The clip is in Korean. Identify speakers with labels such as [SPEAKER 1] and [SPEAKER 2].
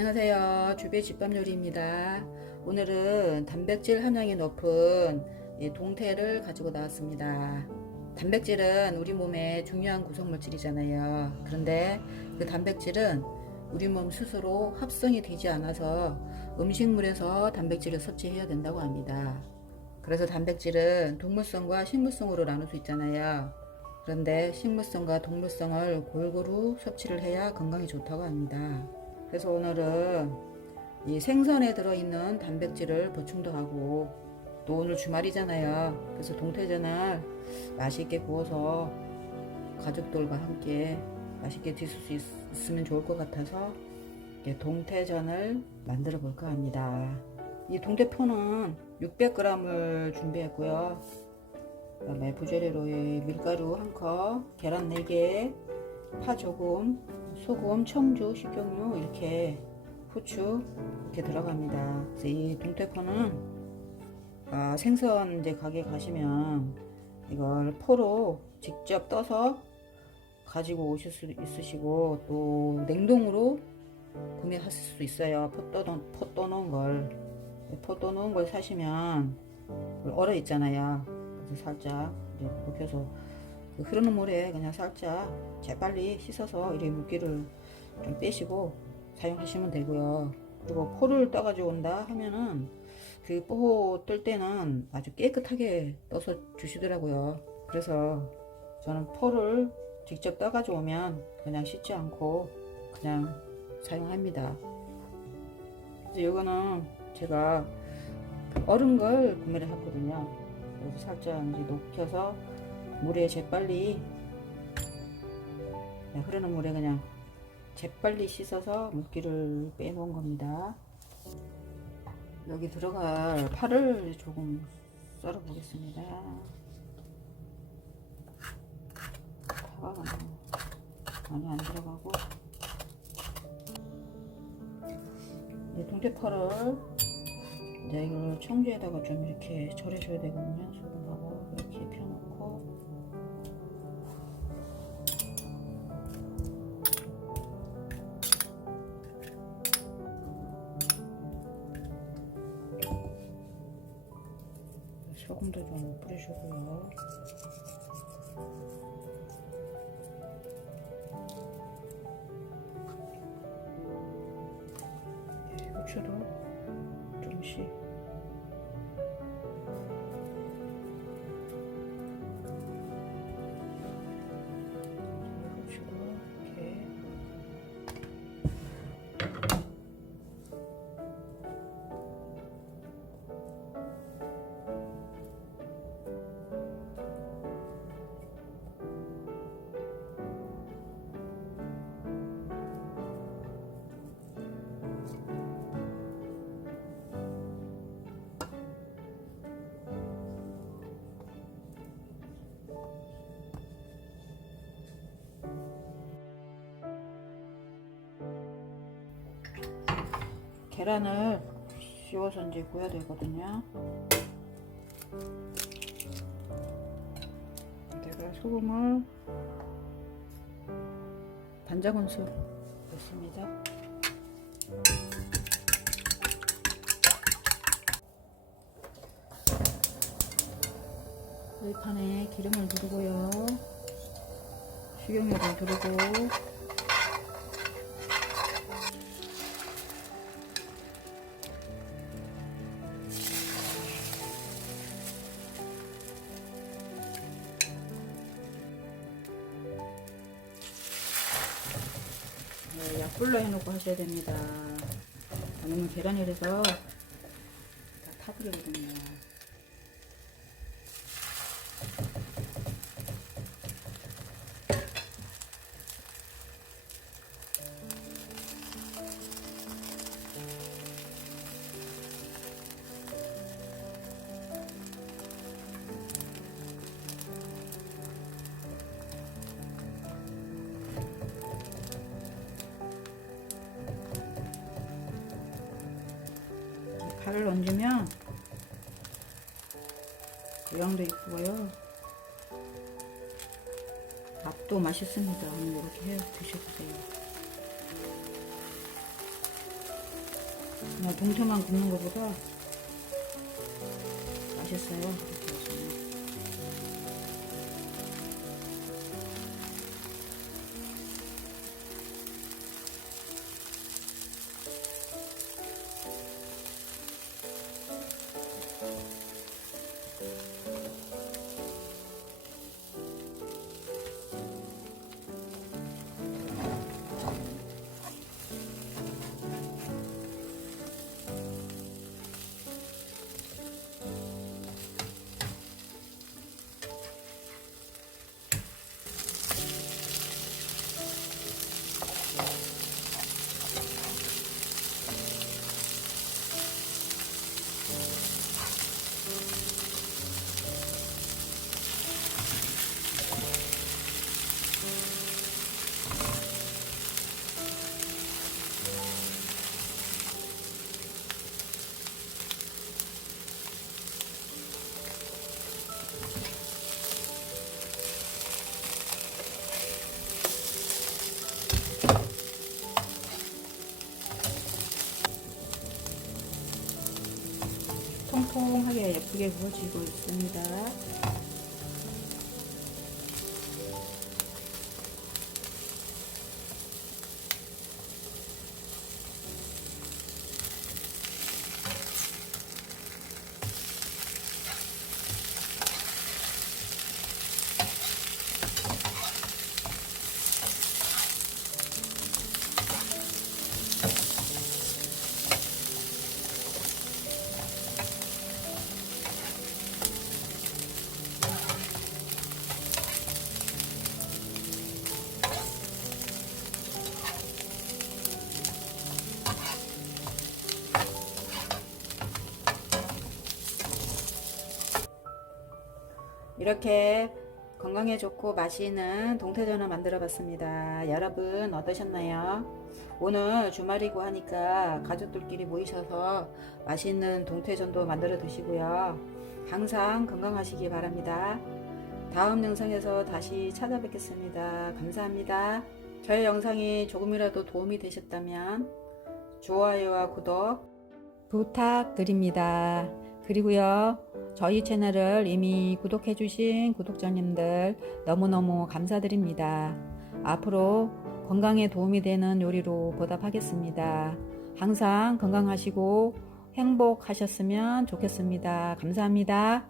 [SPEAKER 1] 안녕하세요. 주배 집밥 요리입니다. 오늘은 단백질 함량이 높은 이 동태를 가지고 나왔습니다. 단백질은 우리 몸의 중요한 구성물질이잖아요. 그런데 그 단백질은 우리 몸 스스로 합성이 되지 않아서 음식물에서 단백질을 섭취해야 된다고 합니다. 그래서 단백질은 동물성과 식물성으로 나눌 수 있잖아요. 그런데 식물성과 동물성을 골고루 섭취를 해야 건강에 좋다고 합니다. 그래서 오늘은 이 생선에 들어있는 단백질을 보충도 하고 또 오늘 주말이잖아요. 그래서 동태전을 맛있게 구워서 가족들과 함께 맛있게 드실 수 있, 있으면 좋을 것 같아서 동태전을 만들어 볼까 합니다. 이 동태포는 600g을 준비했고요. 그다음에 부재료로의 밀가루 한 컵, 계란 4개, 파 조금, 소금, 청주, 식용유 이렇게 후추 이렇게 들어갑니다. 이 동태포는 아, 생선 이제 가게 가시면 이걸 포로 직접 떠서 가지고 오실 수 있으시고 또 냉동으로 구매하실 수 있어요. 포 떠놓은, 포 떠놓은 걸. 포 떠놓은 걸 사시면 얼어 있잖아요. 살짝 이제 묵혀서 그 흐르는 물에 그냥 살짝 재빨리 씻어서 이렇게 물기를 좀 빼시고 사용하시면 되고요. 그리고 포를 떠가지고 온다 하면은 그포뜰 때는 아주 깨끗하게 떠서 주시더라고요. 그래서 저는 포를 직접 떠가지고 오면 그냥 씻지 않고 그냥 사용합니다. 이제 이거는 제가 얼은 걸 구매를 했거든요. 그래서 살짝 이제 녹여서 물에 재빨리 그냥 흐르는 물에 그냥 재빨리 씻어서 물기를 빼놓은 겁니다. 여기 들어갈 파를 조금 썰어 보겠습니다. 파가 많이 안 들어가고 이제 동태파를 이제 이걸 청주에다가 좀 이렇게 절여줘야 되거든요. 소금도 좀 뿌리시고요. 네, 후추도 조금씩 계란을 씌워서 이제 구워야 되거든요. 내가 소금을 반 작은술 넣습니다. 프라이팬에 기름을 두르고요. 식용유를 두르고 약불로 해놓고 하셔야 됩니다. 아니면 계란이라서 다 타버리거든요. 파를 얹으면 모양도 이쁘고요. 맛도 맛있습니다. 이렇게 해 드셔보세요. 동태만 굽는 것보다 맛있어요. 통통하게 예쁘게 구워지고 있습니다. 이렇게 건강에 좋고 맛있는 동태전을 만들어 봤습니다. 여러분 어떠셨나요? 오늘 주말이고 하니까 가족들끼리 모이셔서 맛있는 동태전도 만들어 드시고요. 항상 건강하시기 바랍니다. 다음 영상에서 다시 찾아뵙겠습니다. 감사합니다. 저의 영상이 조금이라도 도움이 되셨다면 좋아요와 구독 부탁드립니다. 그리고요, 저희 채널을 이미 구독해주신 구독자님들 너무너무 감사드립니다. 앞으로 건강에 도움이 되는 요리로 보답하겠습니다. 항상 건강하시고 행복하셨으면 좋겠습니다. 감사합니다.